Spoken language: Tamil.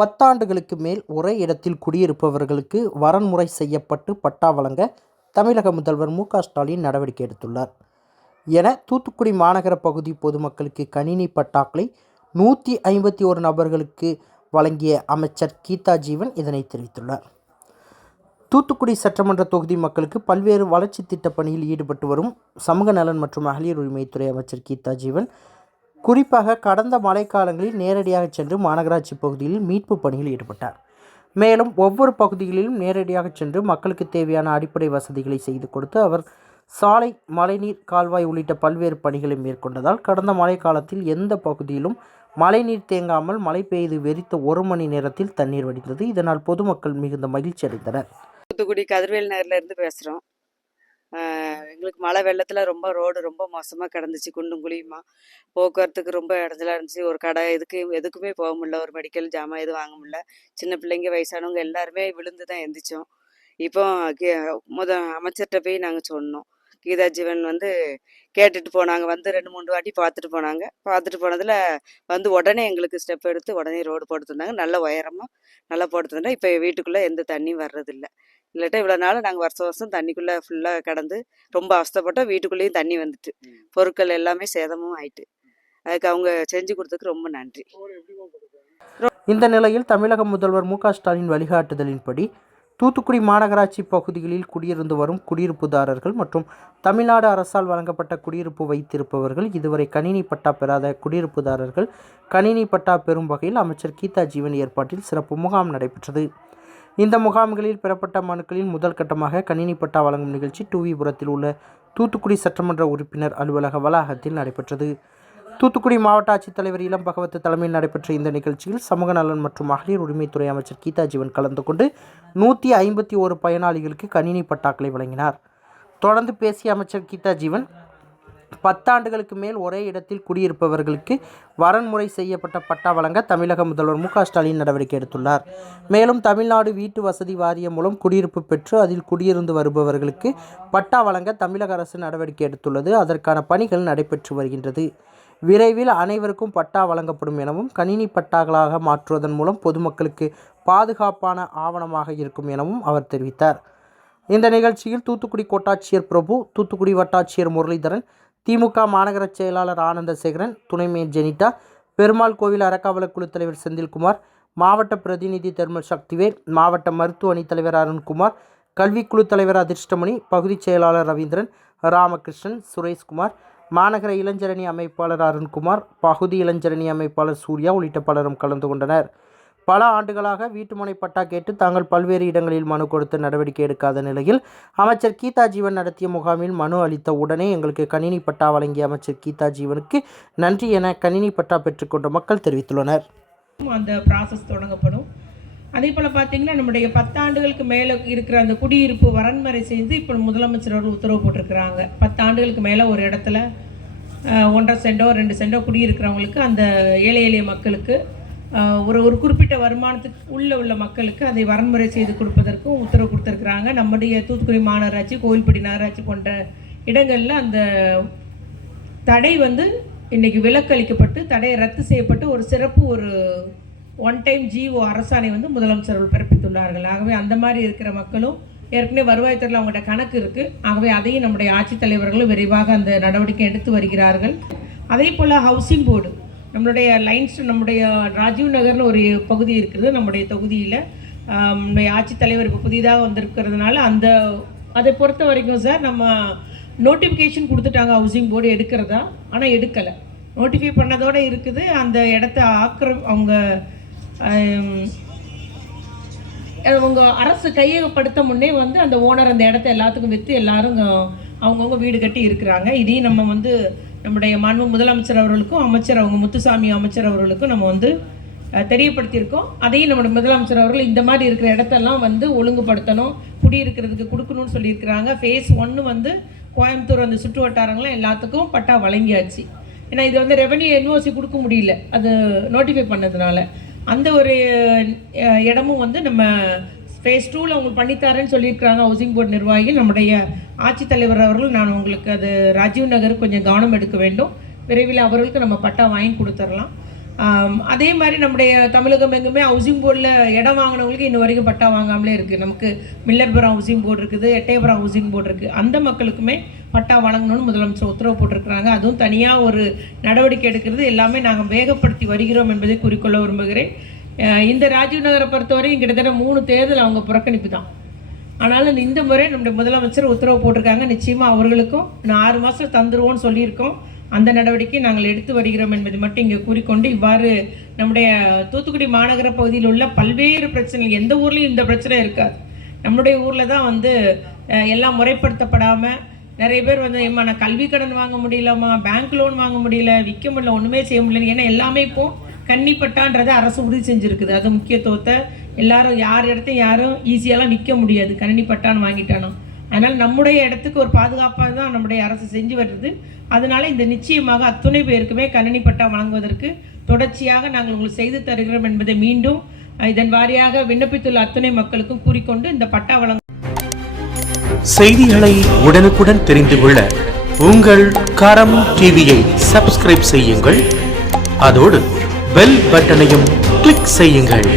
10 ஆண்டுகளுக்கு மேல் ஒரே இடத்தில் குடியிருப்பவர்களுக்கு வரன்முறை செய்யப்பட்டு பட்டா வழங்க தமிழக முதல்வர் மு.க.ஸ்டாலின் நடவடிக்கை எடுத்துள்ளார் என தூத்துக்குடி மாநகர பகுதி பொதுமக்களுக்கு கணினி பட்டாக்களை 151 நபர்களுக்கு வழங்கிய அமைச்சர் கீதா ஜீவன் இதனை தெரிவித்துள்ளார். தூத்துக்குடி சட்டமன்ற தொகுதி மக்களுக்கு பல்வேறு வளர்ச்சி திட்டப் பணியில் ஈடுபட்டு வரும் சமூக நலன் மற்றும் மகளிர் உரிமைத்துறை அமைச்சர் கீதா ஜீவன் குறிப்பாக கடந்த மழைக்காலங்களில் நேரடியாக சென்று மாநகராட்சி பகுதியில் மீட்பு பணியில் ஈடுபட்டார். மேலும் ஒவ்வொரு பகுதிகளிலும் நேரடியாக சென்று மக்களுக்கு தேவையான அடிப்படை வசதிகளை செய்து கொடுத்து அவர் சாலை, மழைநீர், கால்வாய் உள்ளிட்ட பல்வேறு பணிகளை மேற்கொண்டதால் கடந்த மழை காலத்தில் எந்த பகுதியிலும் மழைநீர் தேங்காமல் மழை பெய்து வெறித்த 1 மணி நேரத்தில் தண்ணீர் வடிந்தது. இதனால் பொதுமக்கள் மிகுந்த மகிழ்ச்சி அடைந்தனர். தூத்துக்குடி கதிர்வேல் நகர்ல இருந்து பேசுகிறோம். எங்களுக்கு மழை வெள்ளத்தில் ரோடு ரொம்ப மோசமாக கிடந்துச்சு, குண்டும் குழியுமா. போக்குவரத்துக்கு ரொம்ப இடைஞ்சலாக இருந்துச்சு. ஒரு கடை எதுக்குமே போக முடியல, ஒரு மெடிக்கல் ஜாமான் எதுவும் வாங்க முடியல. சின்ன பிள்ளைங்க, வயசானவங்க எல்லாருமே விழுந்து தான் எந்திரிச்சோம். இப்போ அமைச்சர்கிட்ட போய் நாங்கள் சொன்னோம். கீதா ஜீவன் கேட்டுட்டு போனாங்க, 2-3 வாட்டி பார்த்துட்டு போனாங்க. பார்த்துட்டு போனதில் உடனே எங்களுக்கு ஸ்டெப் எடுத்து உடனே ரோடு போட்டு தந்தாங்க. நல்ல உயரமாக நல்லா போட்டு தந்தா. இப்போ வீட்டுக்குள்ளே எந்த தண்ணியும் வர்றதில்லை. இல்லாட்டா இவ்வளோ நாள் நாங்கள் வருஷம் தண்ணிக்குள்ளே ஃபுல்லாக கடந்து ரொம்ப அவஸ்தைப்பட்டோம். வீட்டுக்குள்ளேயும் தண்ணி வந்துட்டு பொருட்கள் எல்லாமே சேதமும் ஆயிட்டு. அதுக்கு அவங்க செஞ்சு கொடுத்ததுக்கு ரொம்ப நன்றி. இந்த நிலையில் தமிழக முதல்வர் மு.க.ஸ்டாலின் வழிகாட்டுதலின்படி தூத்துக்குடி மாநகராட்சி பகுதிகளில் குடியிருந்து வரும் குடியிருப்புதாரர்கள் மற்றும் தமிழ்நாடு அரசால் வழங்கப்பட்ட குடியிருப்பு வைத்திருப்பவர்கள், இதுவரை கணினி பட்டா பெறாத குடியிருப்புதாரர்கள் கணினி பட்டா பெறும் வகையில் அமைச்சர் கீதா ஜீவன் ஏற்பாட்டில் சிறப்பு முகாம் நடைபெற்றது. இந்த முகாம்களில் பெறப்பட்ட மனுக்களில் முதல் கட்டமாக கணினி பட்டா வழங்கும் நிகழ்ச்சி டூவிபுரத்தில் உள்ள தூத்துக்குடி சட்டமன்ற உறுப்பினர் அலுவலக வளாகத்தில் நடைபெற்றது. தூத்துக்குடி மாவட்ட ஆட்சித்தலைவர் இளம் பகவத் தலைமையில் நடைபெற்ற இந்த நிகழ்ச்சியில் சமூக நலன் மற்றும் மகளிர் உரிமைத்துறை அமைச்சர் கீதா ஜீவன் கலந்து கொண்டு 151 பயனாளிகளுக்கு கணினி பட்டாக்களை வழங்கினார். தொடர்ந்து பேசிய அமைச்சர் கீதா ஜீவன் 10 ஆண்டுகளுக்கு மேல் ஒரே இடத்தில் குடியிருப்பவர்களுக்கு வரன்முறை செய்யப்பட்ட பட்டா வழங்க தமிழக முதல்வர் மு.க.ஸ்டாலின் நடவடிக்கை எடுத்துள்ளார். மேலும் தமிழ்நாடு வீட்டு வசதி வாரியம் மூலம் குடியிருப்பு பெற்று அதில் குடியிருந்து வருபவர்களுக்கு பட்டா வழங்க தமிழக அரசு நடவடிக்கை எடுத்துள்ளது. அதற்கான பணிகள் நடைபெற்று வருகின்றது. விரைவில் அனைவருக்கும் பட்டா வழங்கப்படும் எனவும் கணினி பட்டாக்களாக மாற்றுவதன் மூலம் பொதுமக்களுக்கு பாதுகாப்பான ஆவணமாக இருக்கும் எனவும் அவர் தெரிவித்தார். இந்த நிகழ்ச்சியில் தூத்துக்குடி கோட்டாட்சியர் பிரபு, தூத்துக்குடி வட்டாட்சியர் முரளிதரன், திமுக மாநகர செயலாளர் ஆனந்தசேகரன், துணை மேயர் ஜெனிட்டா, பெருமாள் கோவில் அறக்காவலர் குழு தலைவர் செந்தில்குமார், மாவட்ட பிரதிநிதி தெர்மல் சக்திவேல், மாவட்ட மருத்துவ அணித்தலைவர் அருண்குமார், கல்விக்குழு தலைவர் அதிர்ஷ்டமணி, பகுதி செயலாளர் ரவீந்திரன், ராமகிருஷ்ணன், சுரேஷ்குமார், மாநகர இளைஞரணி அமைப்பாளர் அருண்குமார், பகுதி இளைஞரணி அமைப்பாளர் சூர்யா உள்ளிட்ட பலரும் கலந்து கொண்டனர். பல ஆண்டுகளாக வீட்டுமனை பட்டா கேட்டு தாங்கள் பல்வேறு இடங்களில் மனு கொடுத்து நடவடிக்கை எடுக்காத நிலையில் அமைச்சர் கீதா ஜீவன் நடத்திய முகாமில் மனு அளித்த உடனே எங்களுக்கு கணினி பட்டா வழங்கிய அமைச்சர் கீதா ஜீவனுக்கு நன்றி என கணினி பட்டா பெற்றுக்கொண்ட மக்கள் தெரிவித்துள்ளனர். அந்த ப்ராசஸ் தொடங்கப்படும். அதே போல் பார்த்தீங்கன்னா நம்முடைய 10 ஆண்டுகளுக்கு மேலே இருக்கிற அந்த குடியிருப்பு வரன்முறை செய்து இப்போ முதலமைச்சர் ஒரு உத்தரவு போட்டிருக்கிறாங்க. 10 ஆண்டுகளுக்கு மேலே ஒரு இடத்துல 1.5 சென்டோ 2 சென்டோ குடியிருக்கிறவங்களுக்கு, அந்த ஏழை எளிய மக்களுக்கு, ஒரு குறிப்பிட்ட வருமானத்துக்கு உள்ள மக்களுக்கு அதை வரன்முறை செய்து கொடுப்பதற்கும் உத்தரவு கொடுத்துருக்குறாங்க. நம்முடைய தூத்துக்குடி மாநகராட்சி, கோவில்பட்டி நகராட்சி போன்ற இடங்களில் அந்த தடை இன்றைக்கி விலக்களிக்கப்பட்டு தடையை ரத்து செய்யப்பட்டு ஒரு சிறப்பு ஒரு ஒன் டைம் ஜிஓ அரசாணை முதலமைச்சர் பிறப்பித்துள்ளார்கள். ஆகவே அந்த மாதிரி இருக்கிற மக்களும் ஏற்கனவே வருவாய்த்துறையில் அவங்கள்ட்ட கணக்கு இருக்குது. ஆகவே அதையும் நம்முடைய ஆட்சித்தலைவர்களும் விரைவாக அந்த நடவடிக்கை எடுத்து வருகிறார்கள். அதே போல் ஹவுசிங் போர்டு, நம்மளுடைய லைன்ஸ், நம்முடைய ராஜீவ் நகர்னு ஒரு பகுதி இருக்குது நம்முடைய தொகுதியில். நம்முடைய ஆட்சித்தலைவர் இப்போ புதிதாக வந்திருக்கிறதுனால அதை பொறுத்த வரைக்கும் சார், நம்ம நோட்டிஃபிகேஷன் கொடுத்துட்டாங்க ஹவுசிங் போர்டு எடுக்கிறதா, ஆனால் எடுக்கலை. நோட்டிஃபை பண்ணதோடு இருக்குது. அந்த இடத்த அவங்க அரசு கையகப்படுத்த முன்னே அந்த ஓனர் அந்த இடத்த எல்லாத்துக்கும் விற்று எல்லாரும் அவங்கவுங்க வீடு கட்டி இருக்கிறாங்க. இதையும் நம்ம நம்முடைய மாண்பு முதலமைச்சர் அவர்களுக்கும் அமைச்சர் முத்துசாமி அமைச்சர் அவர்களுக்கும் நம்ம தெரியப்படுத்தியிருக்கோம். அதையும் நம்முடைய முதலமைச்சர் அவர்கள் இந்த மாதிரி இருக்கிற இடத்தெல்லாம் ஒழுங்குபடுத்தணும், குடியிருக்கிறதுக்கு கொடுக்கணும்னு சொல்லியிருக்கிறாங்க. ஃபேஸ் 1 கோயம்புத்தூர் அந்த சுற்று வட்டாரங்களாம் எல்லாத்துக்கும் பட்டா வழங்கியாச்சு. ஏன்னா இது ரெவன்யூ என்ஓசி கொடுக்க முடியல, அது நோட்டிஃபை பண்ணதுனால. அந்த ஒரு இடமும் நம்ம ஃபேஸ் 2ல் அவங்களுக்கு பண்ணித்தாரேன்னு சொல்லியிருக்கிறாங்க ஹவுசிங் போர்டு நிர்வாகிகள். நம்முடைய ஆட்சித்தலைவர் அவர்கள், நான் உங்களுக்கு அது ராஜீவ் நகர் கொஞ்சம் கவனம் எடுக்க வேண்டும், விரைவில் அவர்களுக்கு நம்ம பட்டா வாங்கி கொடுத்துடலாம். அதே மாதிரி நம்முடைய தமிழகம் எங்குமே ஹவுசிங் போர்டில் இடம் வாங்கினவங்களுக்கு இன்ன வரைக்கும் பட்டா வாங்காமலே இருக்குது. நமக்கு மில்லர்புரம் ஹவுசிங் போர்டு இருக்குது, எட்டயபுரம் ஹவுசிங் போர்டு இருக்குது. அந்த மக்களுக்குமே பட்டா வழங்கணும்னு முதலமைச்சர் உத்தரவு போட்டிருக்கிறாங்க. அதுவும் தனியாக ஒரு நடவடிக்கை எடுக்கிறது எல்லாமே நாங்கள் வேகப்படுத்தி வருகிறோம் என்பதை குறிக்கொள்ள விரும்புகிறேன். இந்த ராஜீவ் நகரை பொறுத்தவரையும் கிட்டத்தட்ட 3 தேர்தல் அவங்க புறக்கணிப்பு தான். ஆனாலும் இந்த முறை நம்முடைய முதலமைச்சர் உத்தரவு போட்டிருக்காங்க. நிச்சயமாக அவர்களுக்கும் நான் 6 மாதம் தந்துருவோன்னு சொல்லியிருக்கோம். அந்த நடவடிக்கை நாங்கள் எடுத்து வருகிறோம் என்பதை மட்டும் இங்கே கூறிக்கொண்டு, இவ்வாறு நம்முடைய தூத்துக்குடி மாநகர பகுதியில் உள்ள பல்வேறு பிரச்சனைகள், எந்த ஊர்லேயும் இந்த பிரச்சனை இருக்காது. நம்முடைய ஊரில் தான் எல்லாம் முறைப்படுத்தப்படாமல் நிறைய பேர் ஏம்மா நான் கல்வி கடன் வாங்க முடியலம்மா, பேங்க் லோன் வாங்க முடியல, விற்க முடியல, ஒன்றுமே செய்ய முடியல. ஏன்னா எல்லாமே இப்போது கன்னிப்பட்டான்றதை அரசு உறுதி செஞ்சுருக்குது. அது முக்கியத்துவத்தை எல்லாரும் யார் இடத்தையும் யாரும் ஈஸியாலாம் விற்க முடியாது கன்னிப்பட்டான்னு வாங்கிட்டானோ. அதனால் நம்முடைய இடத்துக்கு ஒரு பாதுகாப்பாக தான் நம்முடைய அரசு செஞ்சு வருது. அதனால் இந்த நிச்சயமாக அத்துணை பேருக்குமே கணினி பட்டா வழங்குவதற்கு தொடர்ச்சியாக நாங்கள் உங்களுக்கு செய்து தருகிறோம் என்பதை மீண்டும் இதன் வாரியாக விண்ணப்பித்துள்ள அத்துணை மக்களுக்கும் கூறிக்கொண்டு இந்த பட்டா வழங்க செய்திகளை உடனுக்குடன் தெரிந்து கொள்ள உங்கள் கரம் டிவியை சப்ஸ்கிரைப் செய்யுங்கள். அதோடு பெல் பட்டனையும் கிளிக் செய்யுங்கள்.